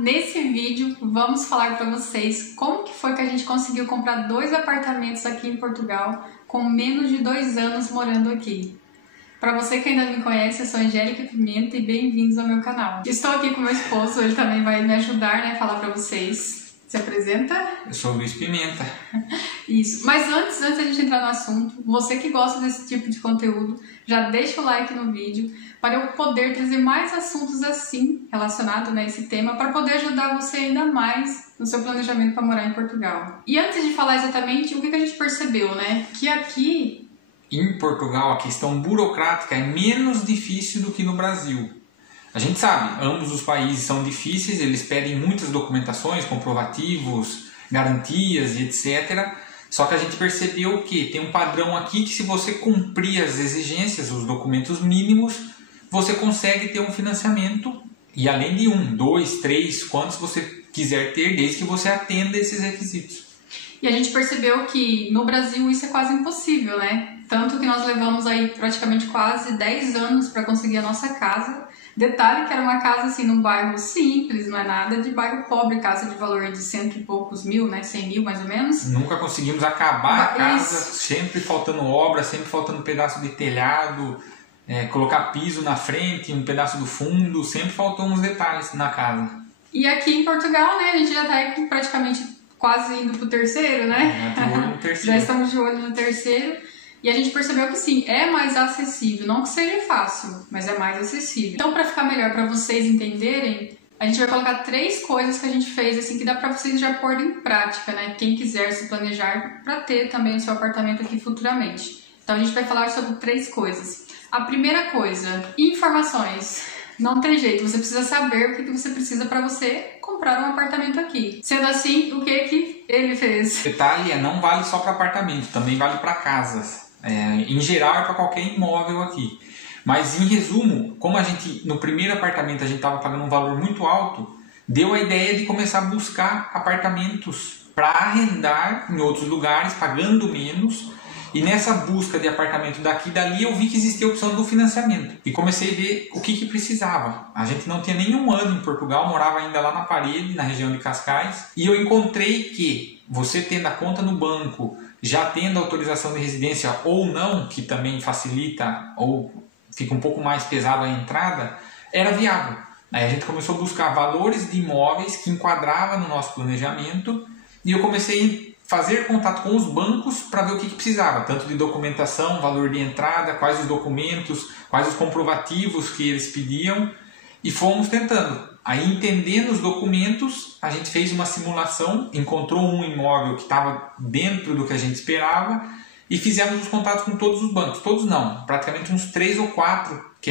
Nesse vídeo vamos falar para vocês como que foi que a gente conseguiu comprar 2 apartamentos aqui em Portugal com menos de 2 anos morando aqui. Para você que ainda não me conhece, eu sou Angélica Pimenta e bem-vindos ao meu canal. Estou aqui com meu esposo, ele também vai me ajudar, né, a falar para vocês. Se apresenta? Eu sou o Luiz Pimenta. Isso. Mas antes da gente entrar no assunto, você que gosta desse tipo de conteúdo, já deixa o like no vídeo para eu poder trazer mais assuntos assim, relacionados a esse tema, para poder ajudar você ainda mais no seu planejamento para morar em Portugal. E antes de falar exatamente o que a gente percebeu, né? Que aqui em Portugal a questão burocrática é menos difícil do que no Brasil. A gente sabe, ambos os países são difíceis, eles pedem muitas documentações, comprovativos, garantias e etc. Só que a gente percebeu que tem um padrão aqui que se você cumprir as exigências, os documentos mínimos, você consegue ter um financiamento e além de 1, 2, 3, quantos você quiser ter, desde que você atenda esses requisitos. E a gente percebeu que no Brasil isso é quase impossível, né? Tanto que nós levamos aí praticamente quase 10 anos para conseguir a nossa casa. Detalhe que era uma casa assim num bairro simples, não é nada de bairro pobre, casa de valor de 100 e poucos mil, né? 100 mil mais ou menos. Nunca conseguimos acabar a casa, sempre faltando obra, sempre faltando pedaço de telhado, colocar piso na frente, um pedaço do fundo, sempre faltou uns detalhes na casa. E aqui em Portugal, né, a gente já está praticamente quase indo pro terceiro, né? De olho no terceiro. Já estamos de olho no terceiro. E a gente percebeu que sim, é mais acessível. Não que seja fácil, mas é mais acessível. Então, para ficar melhor para vocês entenderem, a gente vai colocar 3 coisas que a gente fez, assim, que dá para vocês já pôr em prática, né? Quem quiser se planejar para ter também o seu apartamento aqui futuramente. Então, a gente vai falar sobre 3 coisas. A primeira coisa, informações. Não tem jeito, você precisa saber o que você precisa para você comprar um apartamento aqui. Sendo assim, o que ele fez? Detalhe não vale só para apartamento, também vale para casas. Em geral é para qualquer imóvel aqui. Mas em resumo, como a gente no primeiro apartamento a gente estava pagando um valor muito alto, deu a ideia de começar a buscar apartamentos para arrendar em outros lugares, pagando menos. E nessa busca de apartamento daqui e dali eu vi que existia a opção do financiamento. E comecei a ver o que precisava. A gente não tinha nenhum ano em Portugal, morava ainda lá na Parede, na região de Cascais. E eu encontrei que você tendo a conta no banco, já tendo autorização de residência ou não, que também facilita ou fica um pouco mais pesado a entrada, era viável. Aí a gente começou a buscar valores de imóveis que enquadravam no nosso planejamento e eu comecei a fazer contato com os bancos para ver o que precisava, tanto de documentação, valor de entrada, quais os documentos, quais os comprovativos que eles pediam e fomos tentando. Aí entendendo os documentos, a gente fez uma simulação, encontrou um imóvel que estava dentro do que a gente esperava e fizemos os contatos com todos os bancos. Todos não, praticamente uns 3 ou 4, que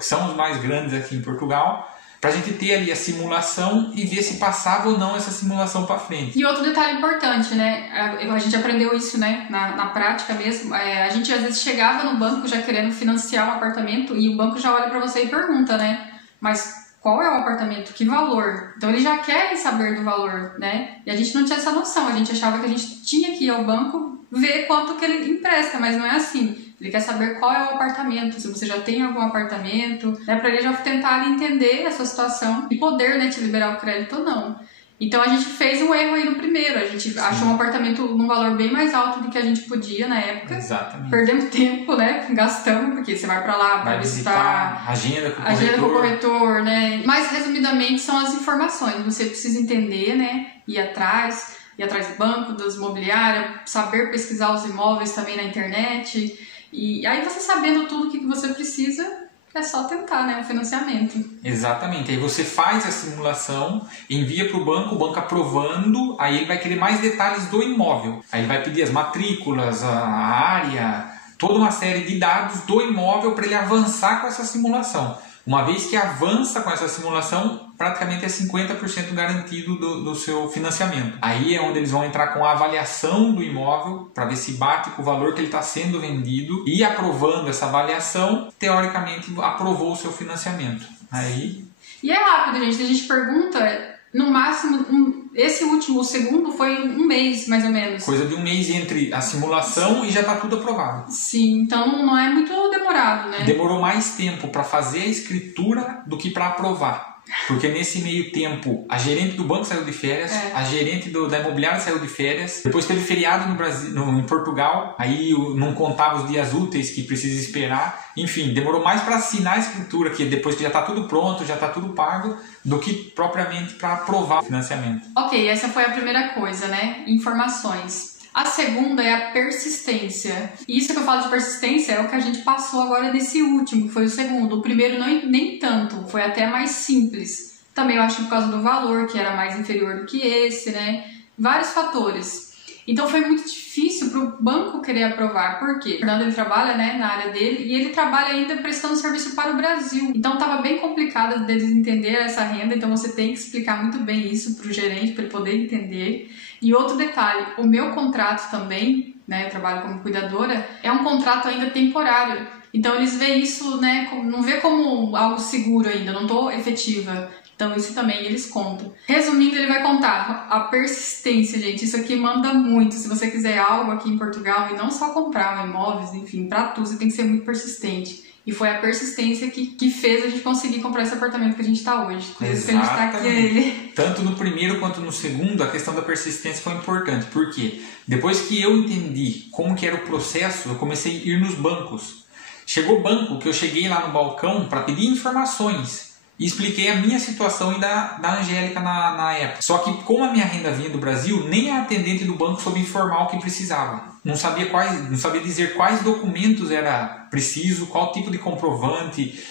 são os mais grandes aqui em Portugal, para a gente ter ali a simulação e ver se passava ou não essa simulação para frente. E outro detalhe importante, né? A gente aprendeu isso, né? Na prática mesmo. A gente às vezes chegava no banco já querendo financiar um apartamento e o banco já olha para você e pergunta, né? Mas qual é o apartamento? Que valor? Então eles já querem saber do valor, né? E a gente não tinha essa noção. A gente achava que a gente tinha que ir ao banco ver quanto que ele empresta, mas não é assim. Ele quer saber qual é o apartamento, se você já tem algum apartamento, né, para ele já tentar entender a sua situação e poder, né, te liberar o crédito ou não. Então a gente fez um erro aí no primeiro, a gente achou um apartamento num valor bem mais alto do que a gente podia na época. Exatamente. Perdemos tempo, né, gastamos, porque você vai para lá para visitar, agenda com o corretor, né. Mas resumidamente são as informações, você precisa entender, né, ir atrás do banco, das imobiliárias, saber pesquisar os imóveis também na internet. E aí você sabendo tudo o que você precisa, é só tentar, né, o financiamento. Exatamente, aí você faz a simulação, envia para o banco aprovando, aí ele vai querer mais detalhes do imóvel. Aí ele vai pedir as matrículas, a área, toda uma série de dados do imóvel para ele avançar com essa simulação. Uma vez que avança com essa simulação, praticamente é 50% garantido do seu financiamento. Aí é onde eles vão entrar com a avaliação do imóvel, para ver se bate com o valor que ele está sendo vendido. E aprovando essa avaliação, teoricamente aprovou o seu financiamento. Aí... E é rápido, gente. A gente pergunta, no máximo, esse último, o segundo, foi 1 mês, mais ou menos. Coisa de 1 mês entre a simulação e já está tudo aprovado. Sim, então não é muito demorado, né? Demorou mais tempo para fazer a escritura do que para aprovar. Porque nesse meio tempo, a gerente do banco saiu de férias, a gerente da imobiliária saiu de férias, depois teve feriado no Brasil, em Portugal, aí não contava os dias úteis que precisa esperar. Enfim, demorou mais para assinar a escritura, que depois que já está tudo pronto, já está tudo pago, do que propriamente para aprovar o financiamento. Ok, essa foi a primeira coisa, né? Informações. A segunda é a persistência. E isso que eu falo de persistência é o que a gente passou agora nesse último, que foi o segundo. O primeiro nem tanto, foi até mais simples. Também eu acho que por causa do valor, que era mais inferior do que esse, né? Vários fatores. Então foi muito difícil para o banco querer aprovar. Por quê? O Fernando, ele trabalha, né, na área dele e ele trabalha ainda prestando serviço para o Brasil. Então estava bem complicado deles entender essa renda, então você tem que explicar muito bem isso para o gerente, para ele poder entender. E outro detalhe, o meu contrato também, né, eu trabalho como cuidadora, é um contrato ainda temporário. Então eles veem isso, né, não vê como algo seguro ainda, não estou efetiva. Então isso também eles contam. Resumindo, ele vai contar a persistência, gente. Isso aqui manda muito. Se você quiser algo aqui em Portugal, e não só comprar imóveis, enfim, para tudo, você tem que ser muito persistente. E foi a persistência que fez a gente conseguir comprar esse apartamento que a gente está hoje. Por isso que a gente está aqui. Tanto no primeiro quanto no segundo, a questão da persistência foi importante. Por quê? Depois que eu entendi como que era o processo, eu comecei a ir nos bancos. Chegou o banco que eu cheguei lá no balcão para pedir informações. E expliquei a minha situação e da Angélica na época. Só que como a minha renda vinha do Brasil, nem a atendente do banco soube informar o que precisava. Não sabia dizer quais documentos era preciso, qual tipo de comprovante,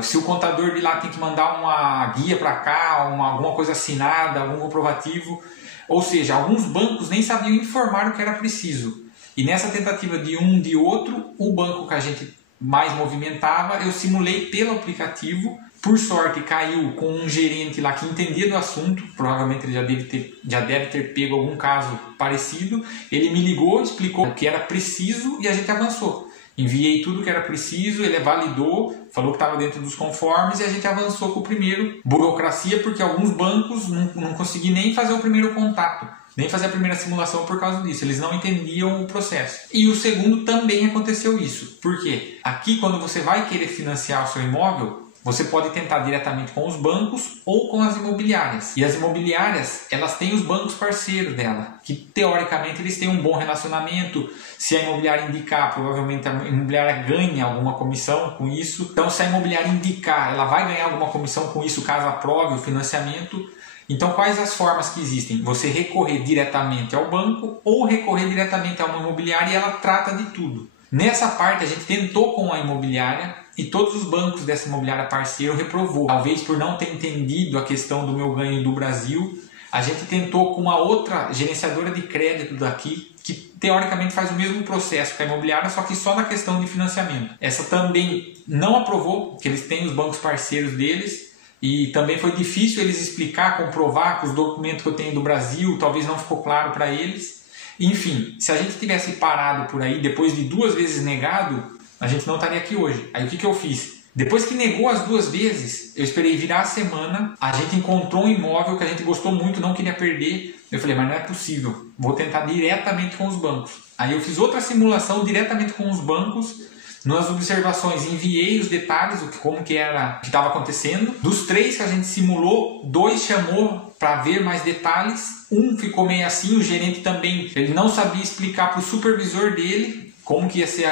se o contador de lá tem que mandar uma guia para cá, alguma coisa assinada, algum comprovativo. Ou seja, alguns bancos nem sabiam informar o que era preciso. E nessa tentativa de um de outro, o banco que a gente mais movimentava, eu simulei pelo aplicativo. Por sorte, caiu com um gerente lá que entendia do assunto, provavelmente ele já deve ter pego algum caso parecido. Ele me ligou, explicou o que era preciso e a gente avançou. Enviei tudo o que era preciso, ele validou, falou que estava dentro dos conformes e a gente avançou com o primeiro. Burocracia, porque alguns bancos não conseguiam nem fazer o primeiro contato, nem fazer a primeira simulação por causa disso. Eles não entendiam o processo. E o segundo também aconteceu isso. Por quê? Aqui, quando você vai querer financiar o seu imóvel, você pode tentar diretamente com os bancos ou com as imobiliárias. E as imobiliárias, elas têm os bancos parceiros dela, que teoricamente eles têm um bom relacionamento. Se a imobiliária indicar, provavelmente a imobiliária ganha alguma comissão com isso. Então, se a imobiliária indicar, ela vai ganhar alguma comissão com isso caso aprove o financiamento. Então, quais as formas que existem? Você recorrer diretamente ao banco ou recorrer diretamente a uma imobiliária e ela trata de tudo. Nessa parte, a gente tentou com a imobiliária e todos os bancos dessa imobiliária parceiro reprovou. Talvez por não ter entendido a questão do meu ganho do Brasil, a gente tentou com uma outra gerenciadora de crédito daqui, que teoricamente faz o mesmo processo que a imobiliária, só que só na questão de financiamento. Essa também não aprovou, porque eles têm os bancos parceiros deles, e também foi difícil eles explicar, comprovar que os documentos que eu tenho do Brasil, talvez não ficou claro para eles. Enfim, se a gente tivesse parado por aí, depois de 2 vezes negado, a gente não estaria aqui hoje. Aí o que eu fiz? Depois que negou as 2 vezes, eu esperei virar a semana, a gente encontrou um imóvel que a gente gostou muito, não queria perder. Eu falei, mas não é possível, vou tentar diretamente com os bancos. Aí eu fiz outra simulação diretamente com os bancos. Nas observações enviei os detalhes, como que era, o que estava acontecendo. Dos 3 que a gente simulou, 2 chamou para ver mais detalhes. Um ficou meio assim, o gerente também, ele não sabia explicar para o supervisor dele como que ia ser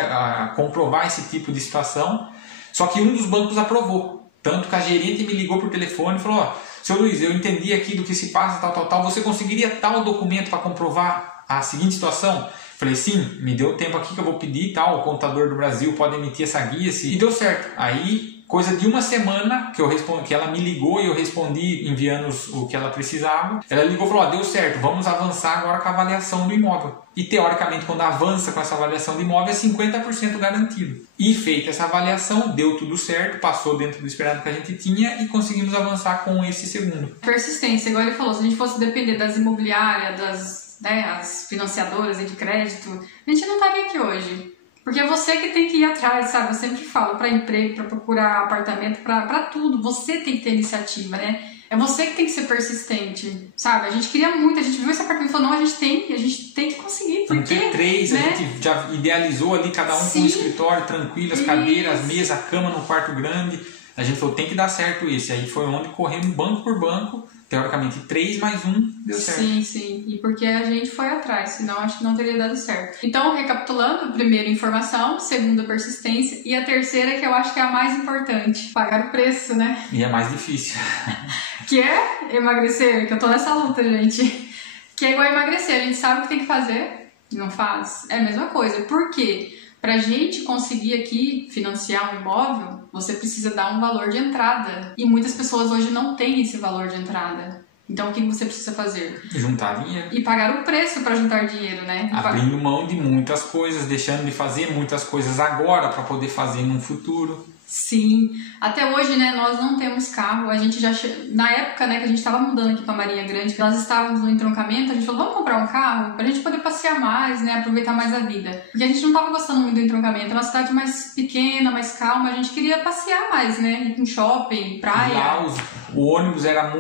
comprovar esse tipo de situação. Só que um dos bancos aprovou. Tanto que a gerente me ligou por telefone e falou, seu Luiz, eu entendi aqui do que se passa, tal, você conseguiria tal documento para comprovar a seguinte situação? Falei, sim, me deu tempo aqui que eu vou pedir, o contador do Brasil pode emitir essa guia, e deu certo. Aí, coisa de uma semana que ela me ligou e eu respondi enviando o que ela precisava. Ela ligou e falou, deu certo, vamos avançar agora com a avaliação do imóvel. E teoricamente, quando avança com essa avaliação do imóvel, é 50% garantido. E feita essa avaliação, deu tudo certo, passou dentro do esperado que a gente tinha e conseguimos avançar com esse segundo. Persistência, igual ele falou, se a gente fosse depender das imobiliárias, as financiadoras de crédito, a gente não estaria aqui hoje. Porque é você que tem que ir atrás, sabe? Eu sempre falo, para emprego, para procurar apartamento, para tudo. Você tem que ter iniciativa, né? É você que tem que ser persistente, sabe? A gente queria muito, a gente viu esse apartamento e falou, não, a gente tem que conseguir. Porque, ter 3, né? A gente já idealizou ali, cada um Sim. com um escritório tranquilo, as cadeiras, as mesas, a cama no quarto grande. A gente falou, tem que dar certo esse. Aí foi onde corremos banco por banco, teoricamente 3 mais 1 deu certo. Sim, sim. E porque a gente foi atrás, senão acho que não teria dado certo. Então, recapitulando, primeiro, informação, segunda, persistência, e a terceira, que eu acho que é a mais importante, pagar o preço, né? E é mais difícil. Que é emagrecer, que eu tô nessa luta, gente. Que é igual emagrecer, a gente sabe o que tem que fazer, não faz. É a mesma coisa. Por quê? Pra gente conseguir aqui financiar um imóvel, você precisa dar um valor de entrada. E muitas pessoas hoje não têm esse valor de entrada. Então, o que você precisa fazer? Juntar dinheiro. E pagar o preço para juntar dinheiro, né? Abrindo mão de muitas coisas, deixando de fazer muitas coisas agora para poder fazer no futuro. Sim, até hoje, né, nós não temos carro, a gente já, na época, né, que a gente estava mudando aqui para Marinha Grande, que nós estávamos no entroncamento, a gente falou, vamos comprar um carro pra gente poder passear mais, né, aproveitar mais a vida, porque a gente não estava gostando muito do entroncamento, é uma cidade mais pequena, mais calma, a gente queria passear mais, né, ir pra um shopping, praia. Lá o ônibus era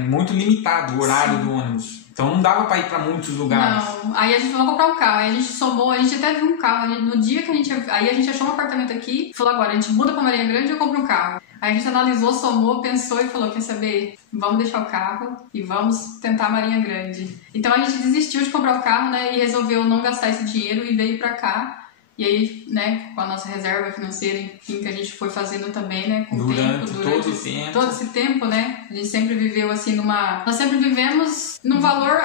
muito limitado, o horário Sim. do ônibus. Então não dava para ir para muitos lugares. Não, aí a gente falou comprar um carro, aí a gente somou, a gente até viu um carro, no dia que aí a gente achou um apartamento aqui, falou agora, a gente muda pra Marinha Grande e eu compro um carro. Aí a gente analisou, somou, pensou e falou, quer saber, vamos deixar o carro e vamos tentar a Marinha Grande. Então a gente desistiu de comprar o carro, né, e resolveu não gastar esse dinheiro e veio pra cá. E aí, né, com a nossa reserva financeira, enfim, que a gente foi fazendo também, né, com o tempo, durante todo esse tempo, né, a gente sempre viveu assim nós sempre vivemos num valor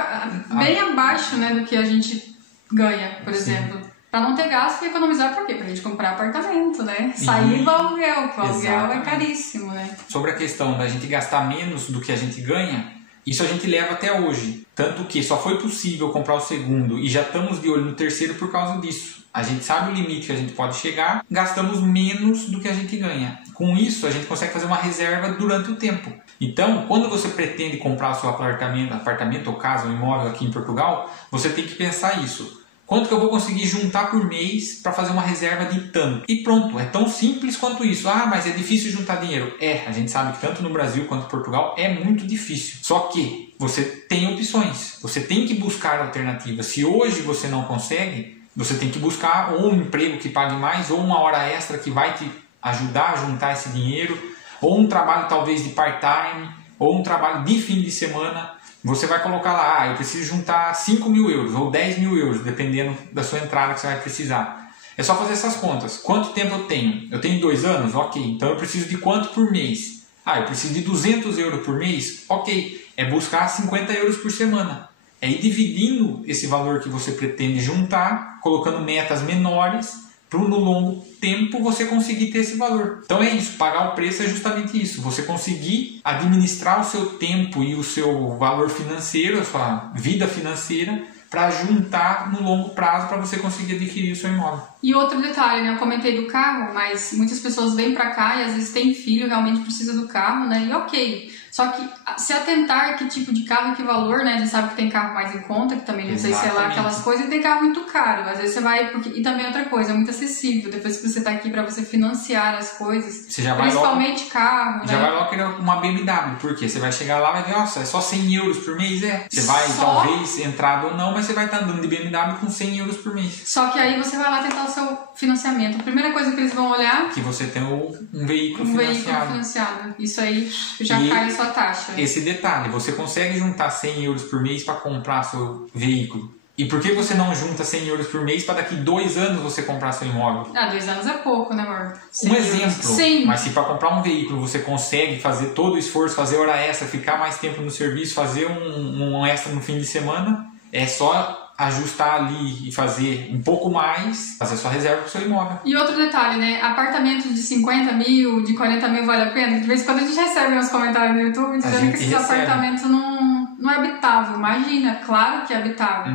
bem abaixo, né, do que a gente ganha, por exemplo. Pra não ter gasto e economizar, por quê? Pra gente comprar apartamento, né, sair do aluguel, porque o aluguel é caríssimo, né. Sobre a questão da gente gastar menos do que a gente ganha, isso a gente leva até hoje. Tanto que só foi possível comprar o segundo e já estamos de olho no terceiro por causa disso. A gente sabe o limite que a gente pode chegar, gastamos menos do que a gente ganha. Com isso, a gente consegue fazer uma reserva durante o tempo. Então, quando você pretende comprar o seu apartamento ou casa ou imóvel aqui em Portugal, você tem que pensar isso. Quanto que eu vou conseguir juntar por mês para fazer uma reserva de tanto? E pronto, é tão simples quanto isso. Ah, mas é difícil juntar dinheiro. A gente sabe que tanto no Brasil quanto em Portugal é muito difícil. Só que você tem opções, você tem que buscar alternativas. Se hoje você não consegue, você tem que buscar ou um emprego que pague mais, ou uma hora extra que vai te ajudar a juntar esse dinheiro, ou um trabalho talvez de part-time, ou um trabalho de fim de semana. Você vai colocar lá, eu preciso juntar 5 mil euros ou 10 mil euros, dependendo da sua entrada que você vai precisar. É só fazer essas contas. Quanto tempo eu tenho? Eu tenho 2 anos? Ok. Então eu preciso de quanto por mês? Eu preciso de 200 euros por mês? Ok. É buscar 50 euros por semana. É ir dividindo esse valor que você pretende juntar, colocando metas menores, para no longo tempo você conseguir ter esse valor. Então é isso, pagar o preço é justamente isso. Você conseguir administrar o seu tempo e o seu valor financeiro, a sua vida financeira, para juntar no longo prazo para você conseguir adquirir o seu imóvel. E outro detalhe, né? Eu comentei do carro, mas muitas pessoas vêm para cá e às vezes tem filho, realmente precisa do carro, né? E ok. Só que se atentar que tipo de carro, que valor, né? A gente sabe que tem carro mais em conta, que também não sei se é lá aquelas coisas, e tem carro muito caro. Às vezes você vai... E também outra coisa, é muito acessível. Depois que você tá aqui para você financiar as coisas, você já principalmente logo, carro, já né? vai logo querer uma BMW, porque você vai chegar lá e vai ver, nossa, é só 100 euros por mês, Você vai, talvez, entrada ou não, mas você vai estar andando de BMW com 100 euros por mês. Só que aí você vai lá tentar o seu financiamento. A primeira coisa que eles vão olhar... Que você tem um veículo financiado. Isso aí já cai na sua taxa. Esse detalhe, você consegue juntar 100 euros por mês para comprar seu veículo. E por que você não junta 100 euros por mês para daqui 2 anos você comprar seu imóvel? 2 anos é pouco, né, amor? Um exemplo. Sim. Mas se para comprar um veículo você consegue fazer todo o esforço, fazer hora extra, ficar mais tempo no serviço, fazer um extra no fim de semana, é só ajustar ali e fazer um pouco mais, fazer sua reserva para o seu imóvel. E outro detalhe, né? Apartamentos de 50 mil, de 40 mil vale a pena? De vez em quando a gente recebe uns comentários no YouTube dizendo que esses apartamentos não é habitável. Imagina, claro que é habitável.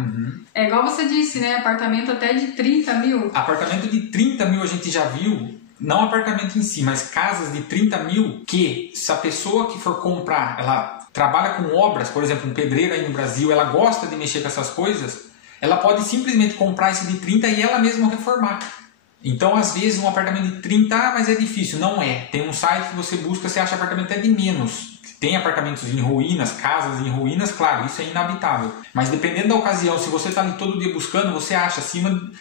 É igual você disse, né? Apartamento até de 30 mil. Apartamento de 30 mil a gente já viu, não apartamento em si, mas casas de 30 mil que, se a pessoa que for comprar, ela trabalha com obras, por exemplo, um pedreiro aí no Brasil, ela gosta de mexer com essas coisas, ela pode simplesmente comprar esse de 30 e ela mesma reformar. Então, às vezes, um apartamento de 30, mas é difícil. Não é. Tem um site que você busca, você acha apartamento até de menos. Tem apartamentos em ruínas, casas em ruínas, claro, isso é inabitável. Mas dependendo da ocasião, se você está ali todo dia buscando, você acha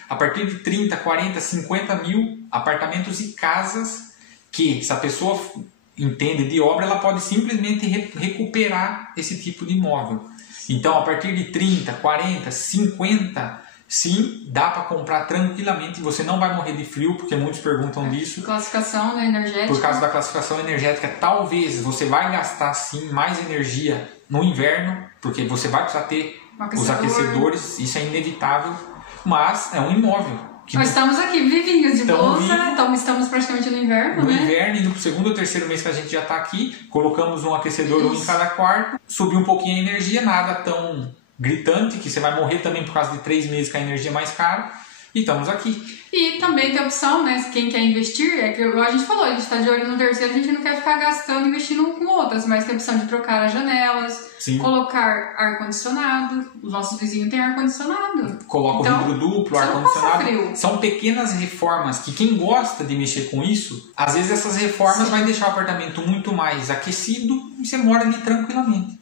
a partir de 30, 40, 50 mil apartamentos e casas que, se a pessoa entende de obra, ela pode simplesmente recuperar esse tipo de imóvel. Então, a partir de 30, 40, 50, sim, dá para comprar tranquilamente. Você não vai morrer de frio, porque muitos perguntam disso. Classificação, né, energética. Por causa da classificação energética, talvez você vai gastar sim mais energia no inverno, porque você vai precisar ter os aquecedores, isso é inevitável, mas é um imóvel. Nós estamos aqui vivinhos de blusa, então estamos praticamente no inverno, no né? Inverno, e no segundo ou terceiro mês que a gente já está aqui, colocamos um aquecedor um em cada quarto, subiu um pouquinho a energia, nada tão gritante, que você vai morrer também por causa de 3 meses com a energia mais cara, e estamos aqui. E também tem a opção, né, quem quer investir, é que a gente falou, a gente está de olho no terceiro, a gente não quer ficar gastando, investindo com outras, mas tem a opção de trocar as janelas, sim, colocar ar-condicionado, os nossos vizinhos têm ar-condicionado. Coloca então, o vidro duplo, ar-condicionado. São pequenas reformas que quem gosta de mexer com isso, às vezes essas reformas vai deixar o apartamento muito mais aquecido e você mora ali tranquilamente.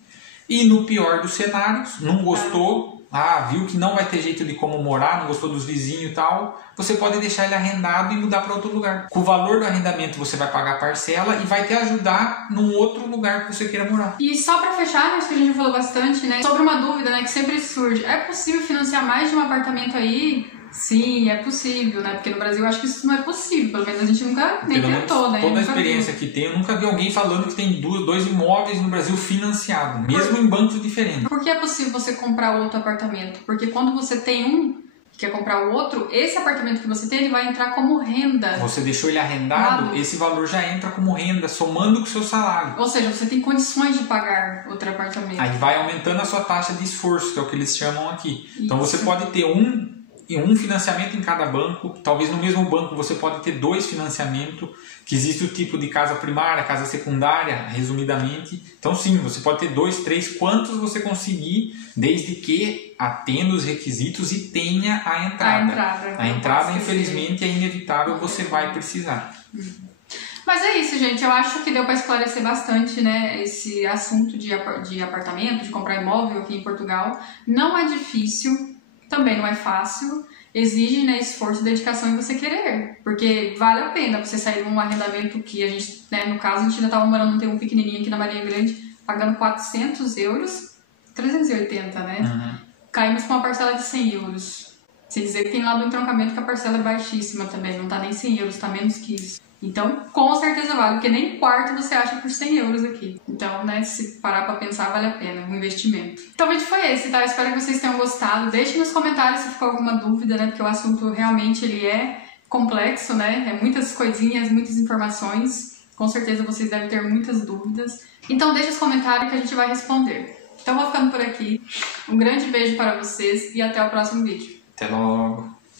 E no pior dos cenários, não gostou, viu que não vai ter jeito de como morar, não gostou dos vizinhos e tal, você pode deixar ele arrendado e mudar para outro lugar. Com o valor do arrendamento você vai pagar a parcela e vai te ajudar num outro lugar que você queira morar. E só para fechar, isso que a gente falou bastante, né, sobre uma dúvida, né, que sempre surge, é possível financiar mais de um apartamento aí? Sim, é possível, né? Porque no Brasil eu acho que isso não é possível, pelo menos a gente nunca nem tentou, né? Toda a experiência que tem, eu nunca vi alguém falando que tem 2 imóveis no Brasil financiados, mesmo em bancos diferentes. Por que é possível você comprar outro apartamento? Porque quando você tem um que quer comprar o outro, esse apartamento que você tem, ele vai entrar como renda. Você deixou ele arrendado, esse valor já entra como renda, somando com o seu salário. Ou seja, você tem condições de pagar outro apartamento. Aí vai aumentando a sua taxa de esforço, que é o que eles chamam aqui. Isso. Então você pode ter um financiamento em cada banco, talvez no mesmo banco você pode ter 2 financiamentos, que existe o tipo de casa primária, casa secundária, resumidamente. Então sim, você pode ter 2, 3, quantos você conseguir, desde que atenda os requisitos e tenha a entrada. A entrada infelizmente, é inevitável, você vai precisar. Mas é isso, gente. Eu acho que deu para esclarecer bastante, né, esse assunto de apartamento, de comprar imóvel aqui em Portugal. Não é difícil. Também não é fácil, exige, né, esforço e dedicação em você querer, porque vale a pena você sair de um arrendamento que a gente, né, no caso, a gente ainda estava morando num terreno pequenininho aqui na Marinha Grande, pagando 400 euros, 380, né? Uhum. Caímos com uma parcela de 100 euros. Sem dizer que tem lá do entroncamento que a parcela é baixíssima também, não tá nem 100 euros, tá menos que isso. Então, com certeza vale, porque nem quarto você acha por 100 euros aqui. Então, né, se parar pra pensar, vale a pena, um investimento. Então, o vídeo foi esse, tá? Eu espero que vocês tenham gostado. Deixe nos comentários se ficou alguma dúvida, né, porque o assunto realmente ele é complexo, né? É muitas coisinhas, muitas informações. Com certeza vocês devem ter muitas dúvidas. Então, deixe os comentários que a gente vai responder. Então, vou ficando por aqui. Um grande beijo para vocês e até o próximo vídeo. Até logo!